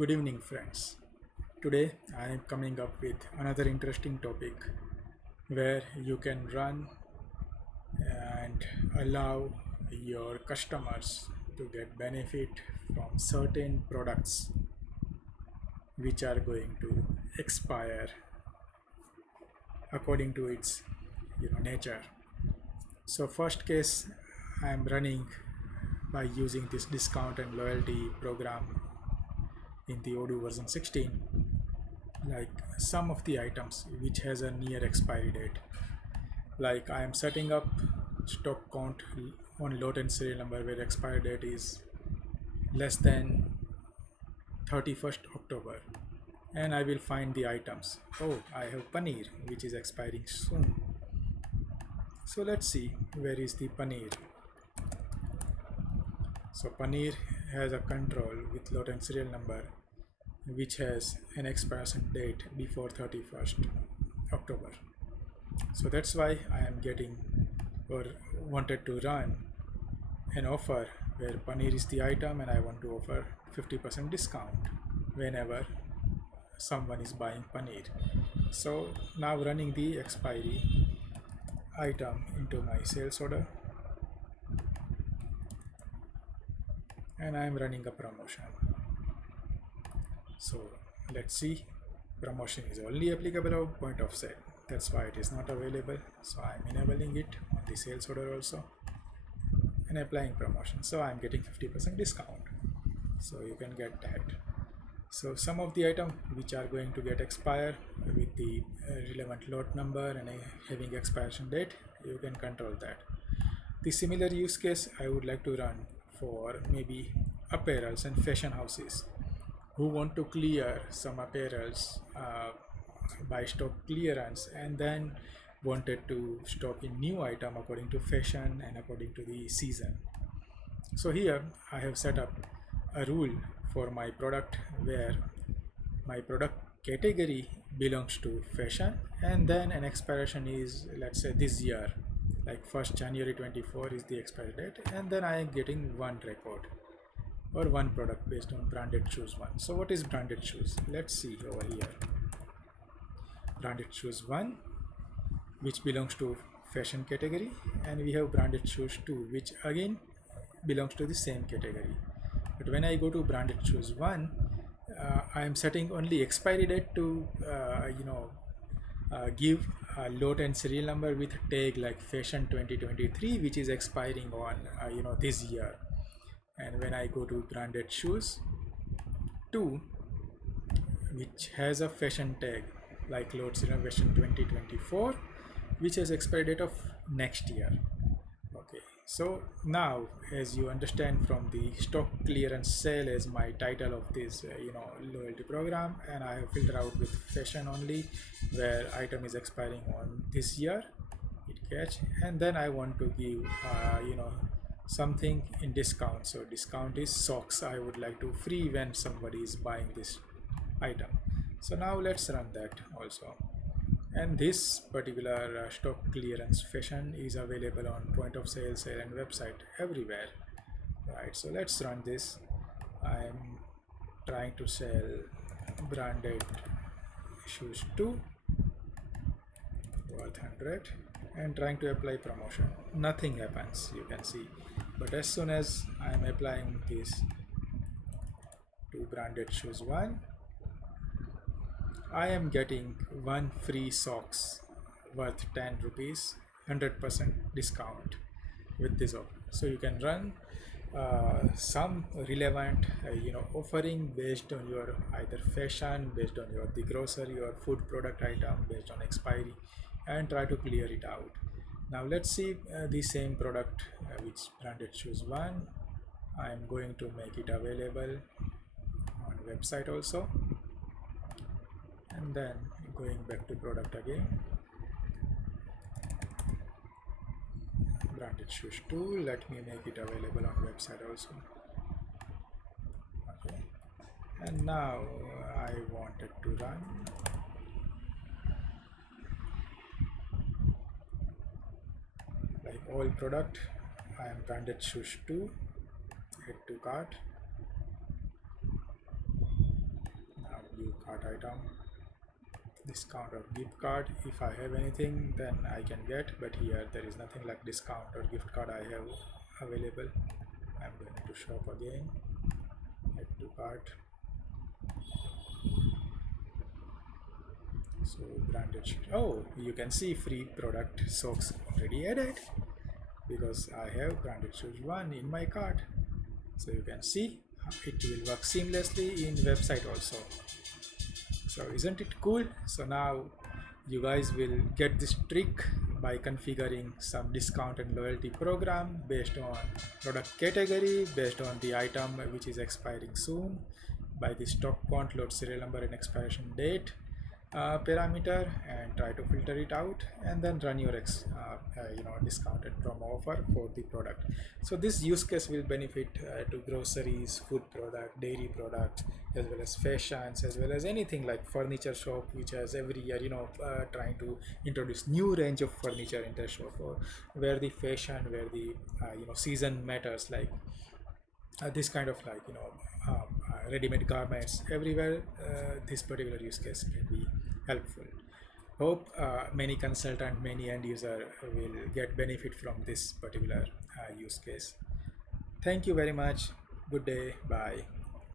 Good evening, friends. Today I am coming up with another interesting topic where you can run and allow your customers to get benefit from certain products which are going to expire according to its nature. So first case, I am running by using this discount and loyalty program in the Odoo version 16, like some of the items which has a near expiry date. Like I am setting up stock count on lot and serial number where expiry date is less than 31st October, and I will find the items. Oh, I have paneer which is expiring soon. So let's see where is the paneer. So paneer has a control with lot and serial number which has an expiration date before 31st October. So that's why I am getting or wanted to run an offer where paneer is the item and I want to offer 50% discount whenever someone is buying paneer. So now running the expiry item into my sales order, and I am running a promotion. So let's see, promotion is only applicable at point of sale, that's why it is not available. So I am enabling it on the sales order also and applying promotion, so I am getting 50% discount. So you can get that. So some of the items which are going to get expire with the relevant lot number and having expiration date, you can control that. The similar use case I would like to run for maybe apparels and fashion houses who want to clear some apparels by stock clearance and then wanted to stock in new item according to fashion and according to the season. So here I have set up a rule for my product where my product category belongs to fashion and then an expiration is, let's say, this year, like 1st January 24 is the expiry date, and then I am getting one record or one product based on branded shoes one. So what is branded shoes? Let's see over here. Branded shoes 1 which belongs to fashion category, and we have branded shoes 2 which again belongs to the same category. But when I go to branded shoes 1, I am setting only expiry date to give a lot and serial number with tag like fashion 2023 which is expiring on this year. And when I go to branded shoes 2 which has a fashion tag like load serial fashion 2024 which has expiry date of next year. Okay, so now as you understand from the stock clearance sale as my title of this loyalty program, and I have filtered out with fashion only where item is expiring on this year, it catch, and then I want to give something in discount. So discount is socks, I would like to free when somebody is buying this item. So now let's run that also. And this particular stock clearance fashion is available on point of sale, sale and website everywhere, right? So let's run this. I'm trying to sell branded shoes 2 worth 100 and trying to apply promotion. Nothing happens, you can see, but as soon as I'm applying this to branded shoes 1, I am getting one free socks worth 10 rupees, 100% discount with this offer. So you can run some relevant offering based on your either fashion, based on your the grocery or food product item, based on expiry, and try to clear it out. Now let's see the same product which branded shoes 1. I am going to make it available on website also, and then going back to product again, branded shoes 2, let me make it available on website also. Okay, and now I wanted to run like all product. I am branded shoes 2, add to cart, cart item, discount or gift card. If I have anything, then I can get, but here there is nothing like discount or gift card I have available. I'm going to shop again, add to cart. So branded shoes. Oh, you can see free product socks already added because I have branded shoes 1 in my cart. So you can see it will work seamlessly in website also. So isn't it cool? So now you guys will get this trick by configuring some discount and loyalty program based on product category, based on the item which is expiring soon, by the stock count, load serial number and expiration date parameter, and try to filter it out and then run your discounted promo offer for the product. So this use case will benefit to groceries, food product, dairy product, as well as fashions, as well as anything like furniture shop which has every year trying to introduce new range of furniture in their shop, or where the fashion, where the season matters, like this kind of ready-made garments everywhere. This particular use case can be helpful. Hope many consultant, many end user will get benefit from this particular use case. Thank you very much. Good day. Bye.